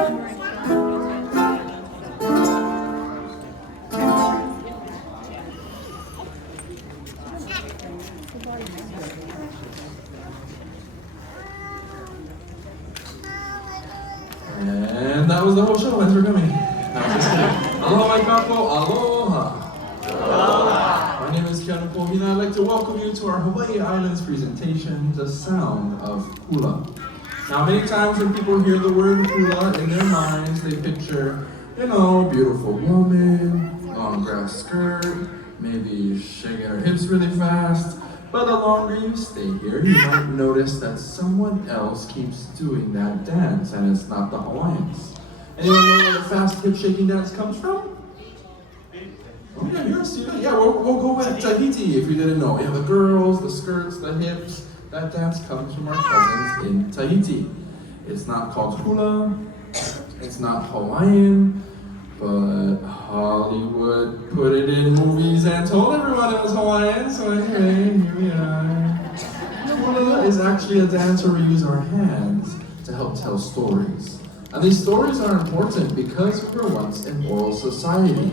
And that was the whole show. Thanks for coming. No, just kidding. Aloha, Kapo. Aloha. Aloha. My name is Keanu Pohina. I'd like to welcome you to our Hawaii Islands presentation, The Sound of Hula. Now, many times when people hear the word hula in their minds, they picture, beautiful woman, long grass skirt, maybe shaking her hips really fast. But the longer you stay here, you might notice that someone else keeps doing that dance, and it's not the Hawaiians. Anyone know where the fast hip shaking dance comes from? Oh yeah, you're a student. Yeah, we'll go with Tahiti if you didn't know. Yeah, the girls, the skirts, the hips, that dance comes from our cousins in Tahiti. It's not called hula, it's not Hawaiian, but Hollywood put it in movies and told everyone it was Hawaiian, so anyway, here we are. Hula is actually a dance where we use our hands to help tell stories. And these stories are important because we were once an oral society.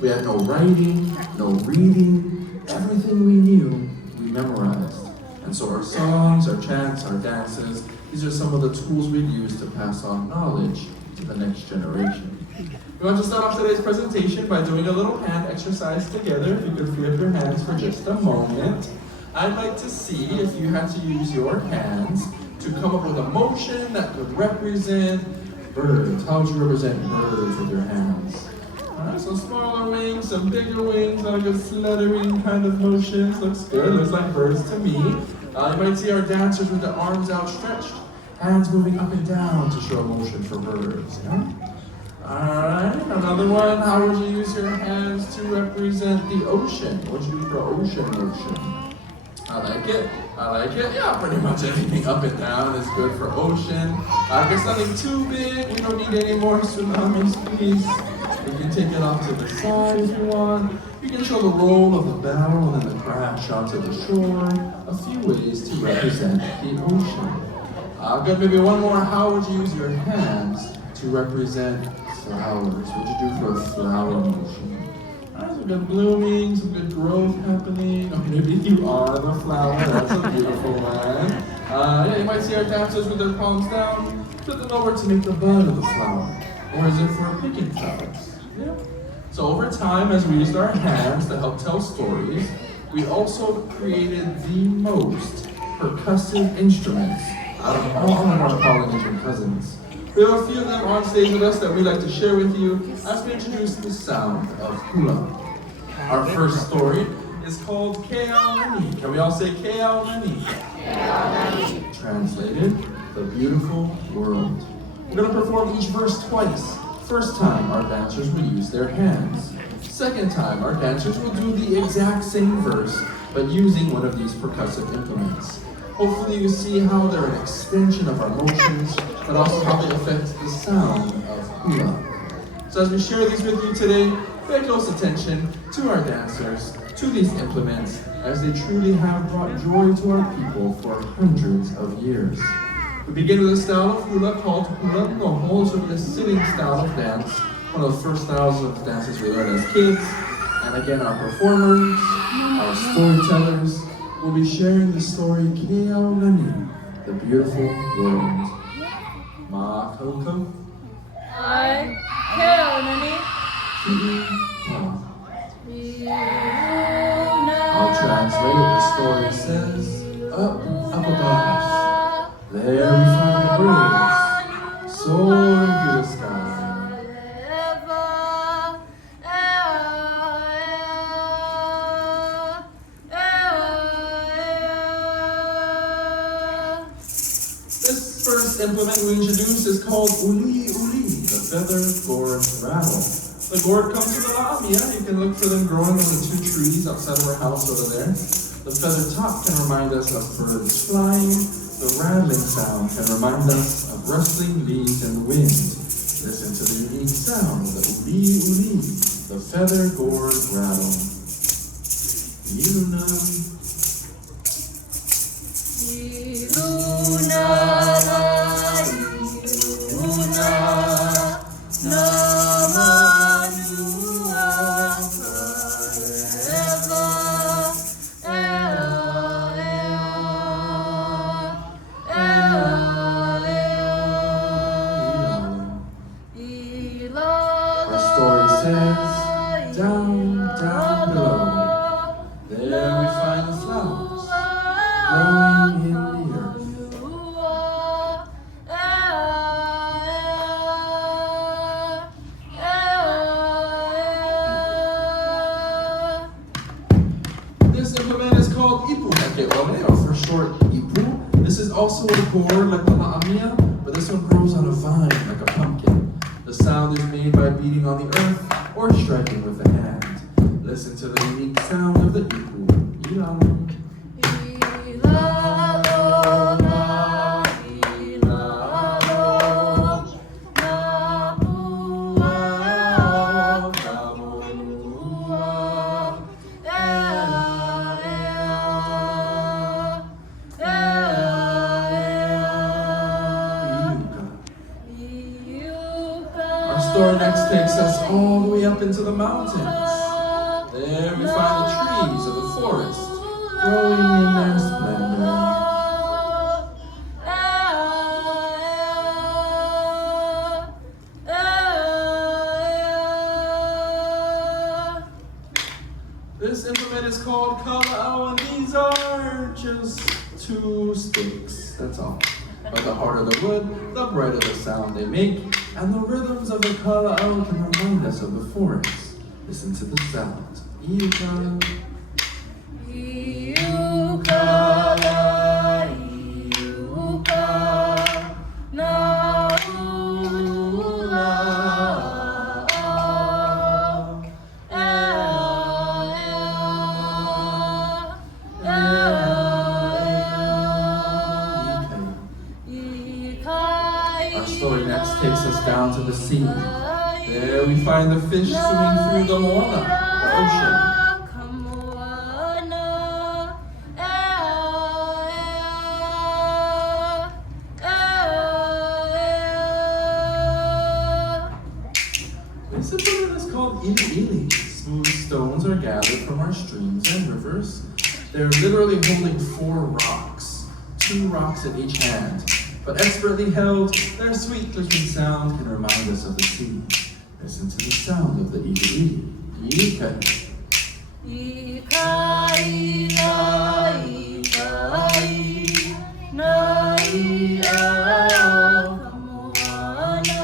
We had no writing, no reading, everything we knew, we memorized. And so our songs, our chants, our dances, these are some of the tools we use to pass on knowledge to the next generation. We want to start off today's presentation by doing a little hand exercise together. If you could free up your hands for just a moment. I'd like to see if you had to use your hands to come up with a motion that would represent birds. How would you represent birds with your hands? Alright, so smaller wings, some bigger wings, like a fluttering kind of motions. Looks good, looks like birds to me. You might see our dancers with their arms outstretched, hands moving up and down to show motion for birds. Yeah? Alright, another one. How would you use your hands to represent the ocean? What would you do for ocean motion? I like it. Yeah, pretty much anything up and down is good for ocean. I guess nothing too big. We don't need any more tsunamis, please. You can take it off to the side if you want. You can show the roll of the barrel and then the crash onto the shore. A few ways to represent the ocean. Good, maybe one more. How would you use your hands to represent flowers? What would you do for a flower motion? Some good blooming, some good growth happening. Or maybe you are the flower. That's a beautiful one. Yeah, you might see our dancers with their palms down, flip them over to make the bud of the flower. Or is it for picking flowers? Yeah. So over time, as we used our hands to help tell stories, we also created the most percussive instruments out of all of our Polynesian cousins. We have a few of them on stage with us that we'd like to share with you as we introduce the sound of hula. Our first story is called Keaunani. Can we all say Keaunani? Keaunani. Translated, the beautiful world. We're going to perform each verse twice. First time, our dancers will use their hands. Second time, our dancers will do the exact same verse, but using one of these percussive implements. Hopefully you see how they're an extension of our motions, but also how they affect the sound of hula. So as we share these with you today, pay close attention to our dancers, to these implements, as they truly have brought joy to our people for hundreds of years. We begin with a style of hula called hula noho, which will be a sitting style of dance, one of the first styles of dances we learned as kids. And again, our performers, our storytellers, will be sharing the story Keaunani, the beautiful world. Ma Koko. I Keaunani. I'll translate it. The story says, up above, there we find the birds soaring through the sky. This first implement we introduce is called uli uli, the feather gourd rattle. The gourd comes from the Laamia. You can look for them growing on the two trees outside of our house over there. The feather top can remind us of birds flying. The rattling sound can remind us of rustling leaves in the wind. Listen to the unique sound of the uli uli, the feather gourd rattle. Iluna, says, down, down below. There we find the flowers growing in the earth. This implement is called ipu or for short ipu. This is also a gourd like the ha'amia, but this one grows on a vine like a pumpkin. The sound is made by beating on the earth or striking with the hand. Listen to the unique sound of the ipu. Ilang. Our story next takes us all the way up into the mountains. There we find the trees of the forest growing in their splendor. This implement is called kala'au, and these are just two sticks, that's all. But the harder the wood, the brighter the sound they make, and the rhythms of the kala'au can remind us of the forest. Listen to the sound. Iuka. Iuka, iuka, na ula. Our story next takes us down to the sea. There we find the fish swimming through the moana, the ocean. This implement is called ili. Smooth stones are gathered from our streams and rivers. They're literally holding 4 rocks, 2 rocks in each hand. But expertly held, their sweet clicking sound can remind us of the sea. Listen to the sound of the ili. Ika. Ika, ika, ika, na ia, kamoana,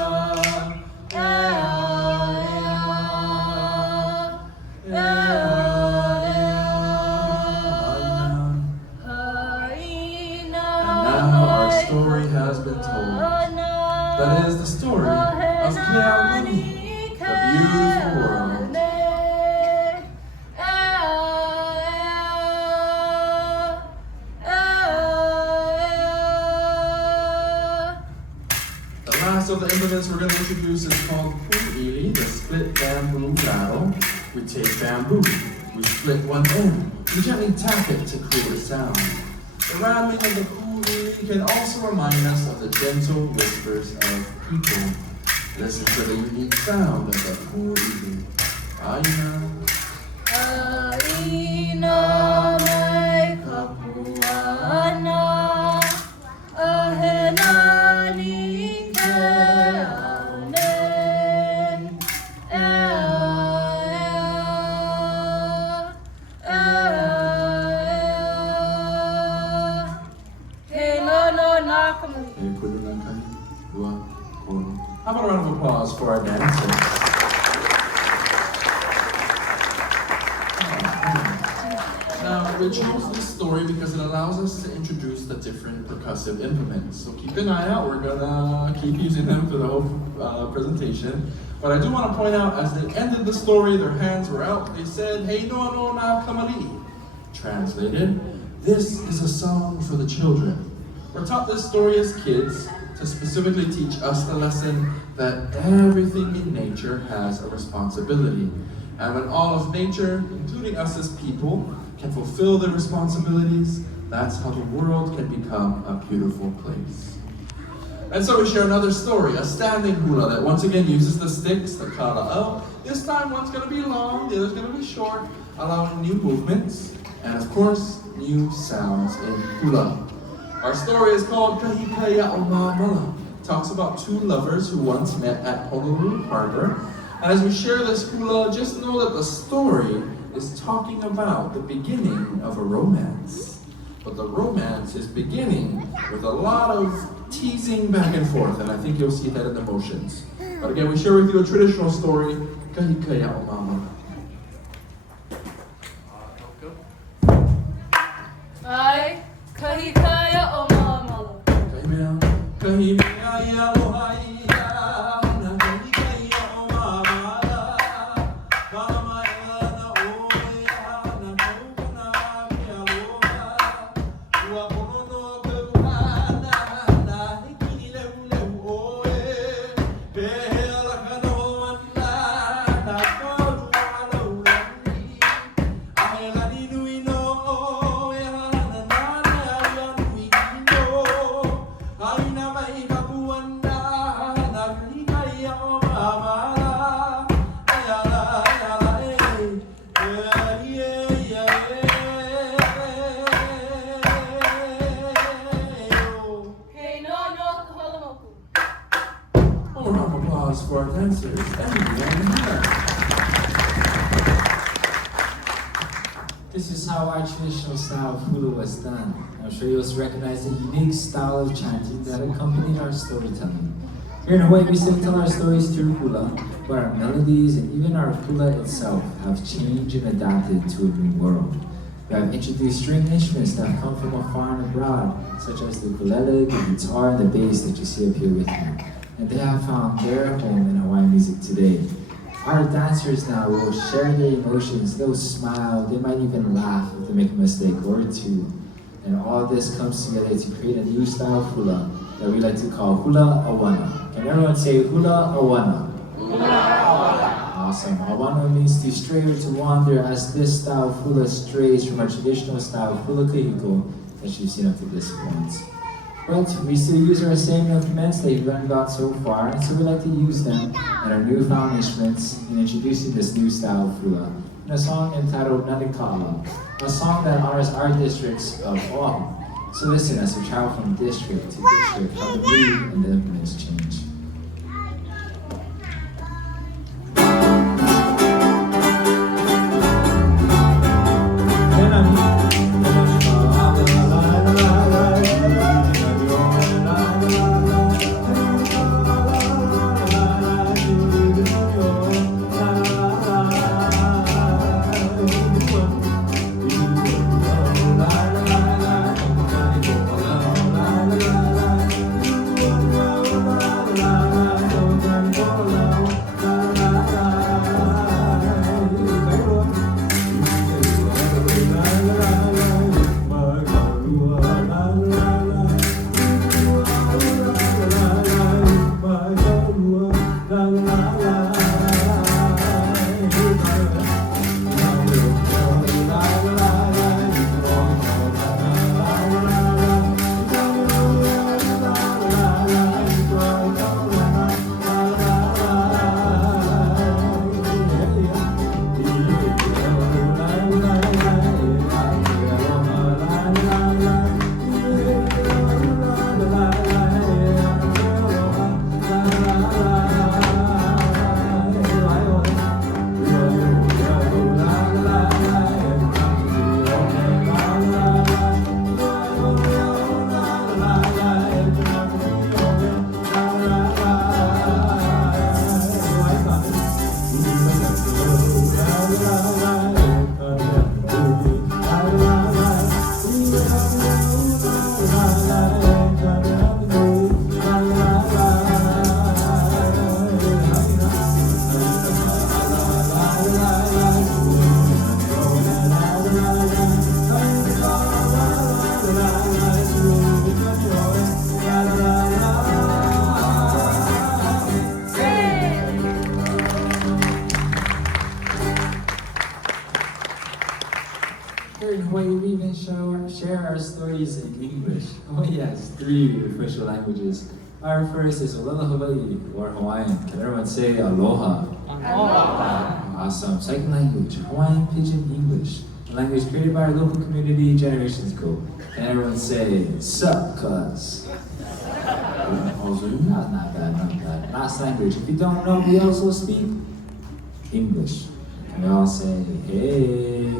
story has been told. That is the story of Keauni, the beautiful world. The last of the implements we're going to introduce is called pu'ili, the split bamboo rattle. We take bamboo, we split one end, we gently tap it to create a sound. The rattling of the pu'ili can also remind us of the gentle whispers of people. Listen to the unique sound of the pu'ili. Aina. Aina me kapuana, ahena ni keaune. How about a round of applause for our dancers? Now, we chose this story because it allows us to introduce the different percussive implements. So keep an eye out, we're gonna keep using them for the whole presentation. But I do want to point out, as they ended the story, their hands were out, they said, "Hey no no na kamali." Translated, this is a song for the children. We're taught this story as kids to specifically teach us the lesson that everything in nature has a responsibility. And when all of nature, including us as people, can fulfill their responsibilities, that's how the world can become a beautiful place. And so we share another story, a standing hula that once again uses the sticks, the kala'au. This time one's going to be long, the other's going to be short, allowing new movements, and of course, new sounds in hula. Our story is called Kahikaya o Ma'amala. It talks about 2 lovers who once met at Honolulu Harbor. And as we share this hula, just know that the story is talking about the beginning of a romance. But the romance is beginning with a lot of teasing back and forth, and I think you'll see that in the motions. But again, we share with you a traditional story, Kahikaya o Mama. Ai kahikaya o mama. Kahimea, kahimea I aloha ia, na kahikaya o Mama. Mama ela na oea, na kaukana ki aloha. Ua ponono kauhana, na hiki lehu lehu oe. Pehe alaka no ana, na kauru alaulani. Ahelani nui no oe, hana nane aia nui kino. Aina mai kapuana, na kahikaya o Mama. Ayala, ayala, Hey no no kaholomoku. One round of applause for our dancers. Everyone here. This is how our traditional style of hula was done. I'm sure you also recognize the unique style of chanting that accompanied our storytelling. Here in Hawaii, we still tell our stories through hula, but our melodies and even our hula itself have changed and adapted to a new world. We have introduced string instruments that have come from afar and abroad, such as the ukulele, the guitar, and the bass that you see up here with me. And they have found their home in Hawaiian music today. Our dancers now will share their emotions, they'll smile, they might even laugh if they make a mistake or two. And all this comes together to create a new style of hula that we like to call hula awana. Can everyone say hula awana? Awesome. Awana means to stray or to wander, as this style of hula strays from our traditional style of hula kahiko that you've seen up to this point. But we still use our same implements that you've learned about so far, and so we like to use them and our newfound instruments in introducing this new style of hula in a song entitled Nanikala, a song that honors our districts of Oahu. So listen as we travel from district to district, how the mood and the implements change. Here in Hawaii, we even share our stories in English. Oh yes, 3 official languages. Our first is Olala Hawaii, or Hawaiian. Can everyone say aloha? Awesome. Second language, Hawaiian Pidgin English, a language created by our local community generations ago. Can everyone say sup, cuz? Also, not bad. Last language, if you don't know, we also speak English. Can we all say, hey?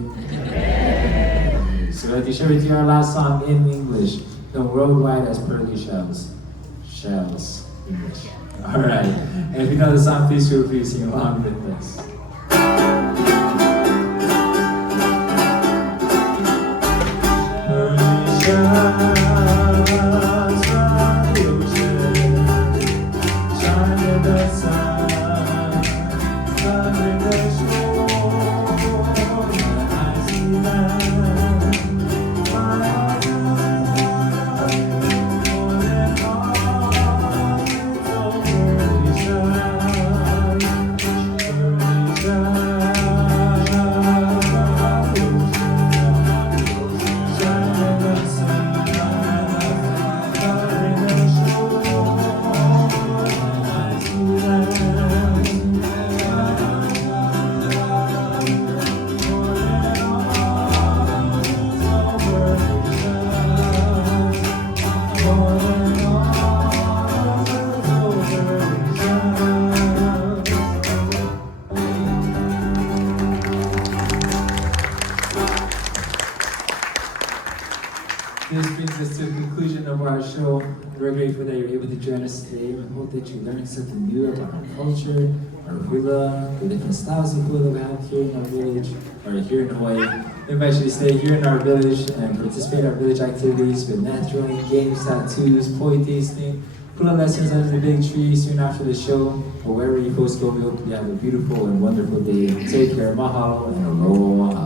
So we'd like to share with you our last song in English, known worldwide as Pearly Shells. Shells, English. Alright, and if you know the song, please feel free to sing along with us. Pearly shells from the ocean, shine in the sun, under the shore, and I see them. My heart is more than all, it's so pearly shells, pearly shells from the ocean, shine in the sun, under the shore, and I see them. This brings us to the conclusion of our show. We're grateful that you're able to join us today. We hope that you learned something new about our culture, our hula, the different styles of hula we have here in our village, or here in Hawaii. We invite you to stay here in our village and participate in our village activities with net throwing, games, tattoos, poi tasting, hula lessons under the big tree soon after the show. But wherever you folks go, we hope you have a beautiful and wonderful day. Take care, mahalo, and aloha.